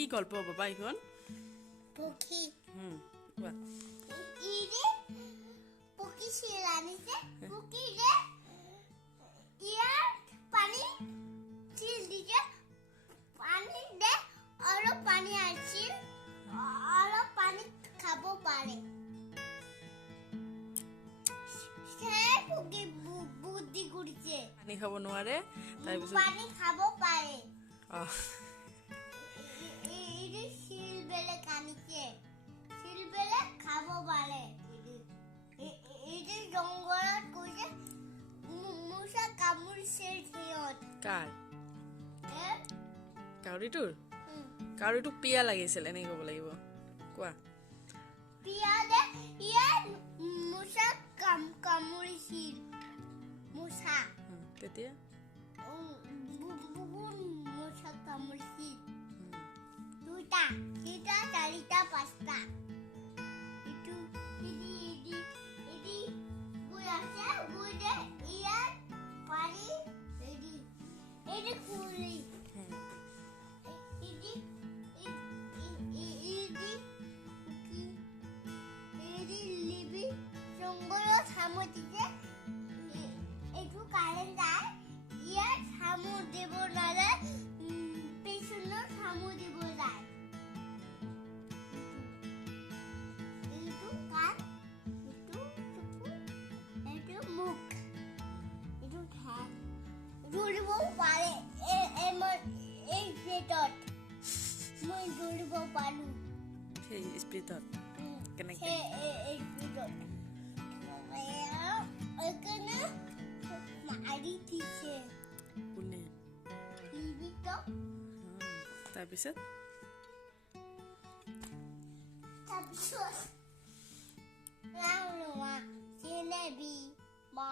কি গল্প বাবা এখন পক্ষী কোৱা ইৰে পক্ষী চিলানিছে পক্ষী রে ইয়ার পানি চিল দিছে পানি দে অলপ পানি আছিল অলপ পানি খাব পারে সে পক্ষী বুদ্ধি কৰিছে পানী খাব নোৱাৰে তাৰপিছত পানি খাব পারে অহ ইরে শিল বেলে কানিছে শিল বেলে খাব পারে ইরে জঙ্গলত গৈছে মুসা কামুৰিছে সিহঁত কাৰ কাউৰীটোক পিয়া লাগিছিল এনেকৈ ক'ব লাগিব কোৱা পিয়াদে ইয়াৰ মুসা কামুৰিছিল মুসা তেতিয়া বহুত মুসা কামুৰিছিল দুটা তিনিটা চাৰিটা পাঁচটা ইটো ইদি গৈ আছে গৈ দে ইয়াৰ পাৰি ইদি কুলি ইদি লিবি জঙ্গলত সামুদিছে এইটো কাৰেণ্ট যায় ইয়াৰ সামু দিব নাযায় পেছনৰ সামু দিব যায় এইটো কাণ এইটো চকু এইটো মুখ এইটো ঠেং দৌৰিব পাৰে এই পেটত মই দৌৰিব পাৰো সেই স্পিৰিটত কেনেকৈ এই পেটত এইকাৰণে মাৰি দিছে কোনে লিবিটো তাৰপিছত তাৰপিছত চিনেবি মা